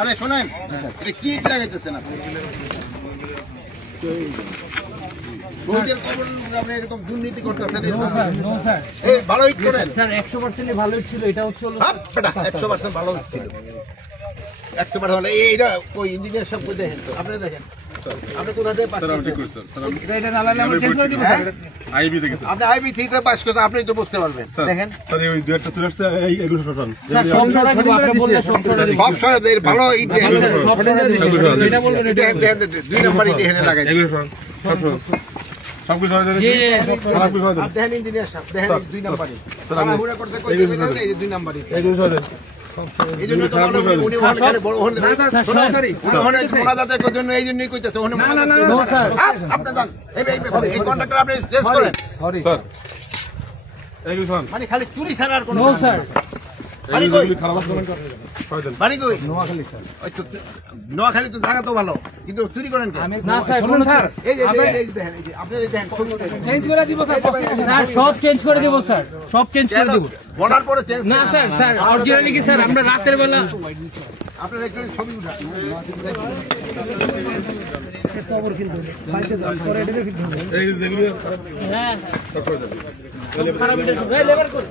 আরে শোনেন, এটা কি লাগাইতেছেন আপনি? এরকম দুর্নীতি করতেছেন, ভালো হিট করেন স্যার। 100% ভালো হিট ছিল, এটা হচ্ছে 100% ভালো হিট ছিল, 100% ভালো। এইটা ওই ইঞ্জিনিয়ার সব দেখেন তো, আপনি দেখেন আপনি কোথা থেকে পাস করছেন? এটা না লাগলে আমরা চেঞ্জ করে দিব স্যার। আইবি থেকে আপনি আইবি থেকে পাস করছেন, আপনি তো বুঝতে পারবেন। দেখেন স্যার এই দুই একটা চলে আসছে, এগুলো সরান স্যার সব সরাই দিব, আপনি বললে সব সরাই দিব। সব সরাই দেন, ভালো ইট দেন, সব সরাই দিব। এটা বলবেন, এটা দেন, 2 নাম্বার ইট এখানে লাগাই দেন। এগুলো সরান, সব কিছু সরাই দেন। খারাপ কিছু সরাই দেন। দেখেন ইঞ্জিনিয়ার সাহেব, দেখেন 2 নাম্বার ইট তারা হুড়া করতে কই দিবে না, এই 2 নাম্বার ইট এগুলো সরাই দেন। এইজন্য তো উনি ওখানে বড় হন না স্যার, সরাসরি ওখানে মোনাজাতের জন্য এইজন্যই কইতাছে, ওখানে মোনাজাত করে আপনি জান এই কন্ট্রাক্টর আপনি চেঞ্জ করেন। সরি স্যার এগুলো সরান। মানে খালি চুরি ছাড়া আর কোনো নো স্যার। বাড়ি কই? খারাপ করেন সরাই দেন। বাড়ি কই? নোয়াখালী স্যার। ওই তো নোয়াখালী তো জায়গা তো ভালো, কিন্তু চুরি করেন কেন? না স্যার, শুনুন স্যার, এই যে দেখেন, এই যে আপনি দেখেন চেঞ্জ করে দিব স্যার। স্যার সব চেঞ্জ করে দিব স্যার, সব চেঞ্জ করে দিব। বর্ডার পরে চেঞ্জ না স্যার, স্যার অরিজিনালি কি স্যার আমরা রাতের বেলা আপনার একটু ছবি উঠান। এই যেগুলো হ্যাঁ সব সরাই দেন। খারাপ এটা এই লেবার কর,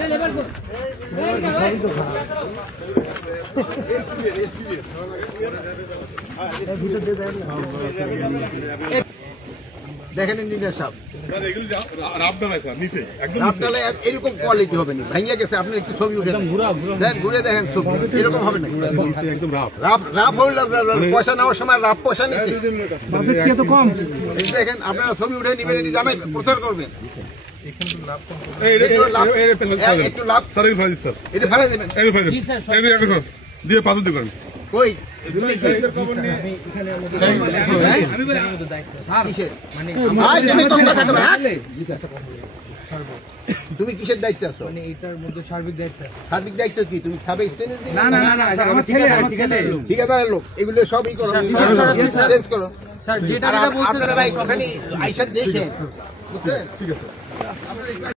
এই লেবার কর। দেখেন ইঞ্জিনিয়ার সাহেব, স্যার এগুলো রাব ডালাই স্যার, নিচে একদম নিচে। আপনার এরকম কোয়ালিটি হবে না, ভাঙিয়া গেছে। আপনি একটু ছবি উঠেন, দেন ঘুরে দেখেন ছবি, এরকম হবে না। নিচে একদম রাব। রাফ হইল, পয়সা নেওয়ার সময় রাফ পয়সা নিচ্ছে। কম এই দেখেন আপনারা ছবি উঠে নিবেন, এটি জামাই প্রচার করবেন। এই একটু লাভ, একটু লাভ, স্যার এগুলো ফেলে দিন স্যার। এটা ফেলে দেবেন। এগুলো ফেলে দিন। এগুলো এখন সরান। দিয়ে পাথর দিয়ে করেন। কই আমি বলি আমার তো দায়িত্ব স্যার, মানে তুমি কথা থাকবে, হ্যাঁ? তুমি কিসের দায়িত্বে আছো? মানে এটার মধ্যে সার্বিক দায়িত্ব আছে। সার্বিক দায়িত্ব কি? তুমি সাবে স্টেনে না না না স্যার, আমার ছেলে, আমার ছেলে। ঠিকাদারের লোক, এগুলো সবই করো, স্যার, চেঞ্জ করো। স্যার যেটা আর যেটা বলছেন আপনারা একটুখানি আইসা দেখেন, বুঝছেন? ঠিক আছে। আপনারা একটু